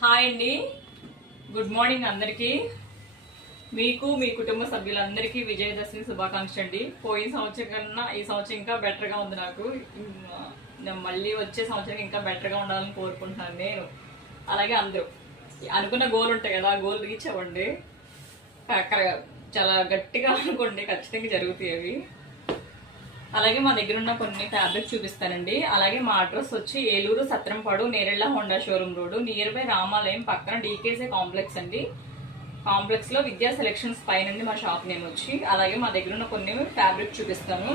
Hi అండి, good morning అందరికీ. మీకు మీ కుటుంబ సభ్యులందరికీ విజయదశమి శుభాకాంక్షలు అండి. పోయిన సంవత్సరం కన్నా ఈ సంవత్సరం ఇంకా బెటర్గా ఉంది. నాకు మళ్ళీ వచ్చే సంవత్సరం ఇంకా బెటర్గా ఉండాలని కోరుకుంటున్నాను నేను. అలాగే అందరూ అనుకున్న గోల్ ఉంటాయి కదా, ఆ గోల్ రీచ్ అవ్వండి. చాలా గట్టిగా అనుకోండి, ఖచ్చితంగా జరుగుతాయి అవి. అలాగే మా దగ్గర ఉన్న కొన్ని ఫ్యాబ్రిక్స్ చూపిస్తానండి. అలాగే మా అడ్రస్ వచ్చి Eluru Satrampadu Nerella Honda showroom road near by రామాలయం పక్కన డీకేసీ కాంప్లెక్స్ అండి. కాంప్లెక్స్ లో విద్యా సెలెక్షన్స్ పైన మా షాప్ నేమ్ వచ్చి. అలాగే మా దగ్గర ఉన్న కొన్ని ఫ్యాబ్రిక్ చూపిస్తాను.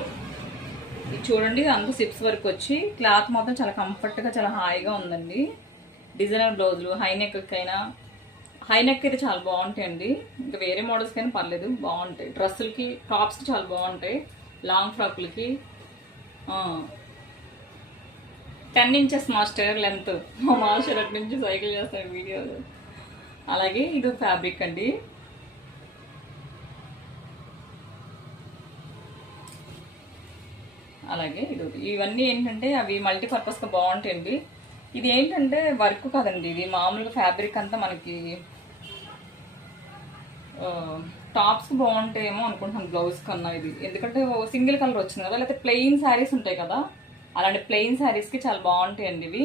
ఇది చూడండి, అంత సిప్స్ వర్క్ వచ్చి క్లాత్ మాత్రం చాలా కంఫర్ట్ గా చాలా హాయిగా ఉందండి. డిజైనర్ బ్లౌజులు హై నెక్ అయినా, హై నెక్ అయితే చాలా బాగుంటాయండి. ఇంకా వేరే మోడల్స్ కైనా పర్లేదు, బాగుంటాయి. డ్రెస్సులకి టాప్స్ కి చాలా బాగుంటాయి. లాంగ్ ఫ్రాక్లకి 10 ఇంచెస్ మాస్టర్ లెంత్. మా మాస్టర్ అటు నుంచి సైకిల్ చేస్తాడు వీడియోలో. అలాగే ఇది ఫ్యాబ్రిక్ అండి. అలాగే ఇది ఇవన్నీ ఏంటంటే అవి మల్టీపర్పస్గా బాగుంటాయండి. ఇది ఏంటంటే వర్క్ కాదండి, ఇది మామూలుగా ఫ్యాబ్రిక్ అంతా మనకి టాప్స్ బాగుంటాయేమో అనుకుంటున్నాను బ్లౌజ్ కన్నా ఇది. ఎందుకంటే సింగిల్ కలర్ వచ్చింది కదా, లేకపోతే ప్లెయిన్ శారీస్ ఉంటాయి కదా, అలాంటి ప్లెయిన్ శారీస్కి చాలా బాగుంటాయండి ఇవి.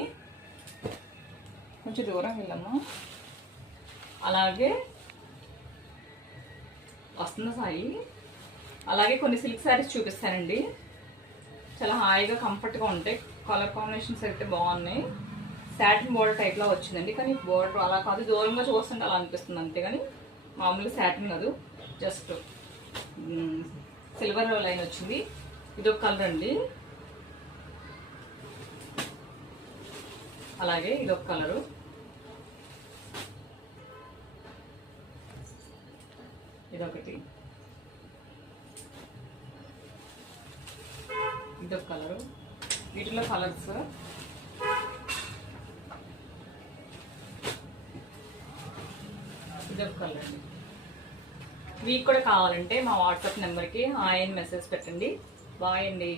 కొంచెం దూరం వెళ్ళమ్మా. అలాగే వస్తున్న సాయి. అలాగే కొన్ని సిల్క్ శారీస్ చూపిస్తానండి. చాలా హాయిగా కంఫర్ట్గా ఉంటాయి. కలర్ కాంబినేషన్స్ అయితే బాగున్నాయి. సాటిన్ బోర్డర్ టైప్లో వచ్చిందండి, కానీ బోర్డర్ అలా కాదు, దూరంగా చూస్తుంటే అలా అనిపిస్తుంది అంతే. కానీ మామూలుగా సాటిన్ కాదు, జస్ట్ సిల్వర్ లైన్ వచ్చింది. ఇది ఒక కలర్ అండి. అలాగే ఇది ఒక కలరు. ఇదొకటి, ఇదొక కలరు. వీటిలో కలర్స్ ఇదొక కలర్ అండి. మీకు కూడా కావాలంటే మా వాట్సాప్ నెంబర్కి హాయ్ అని మెసేజ్ పెట్టండి. బాయ్ అండి.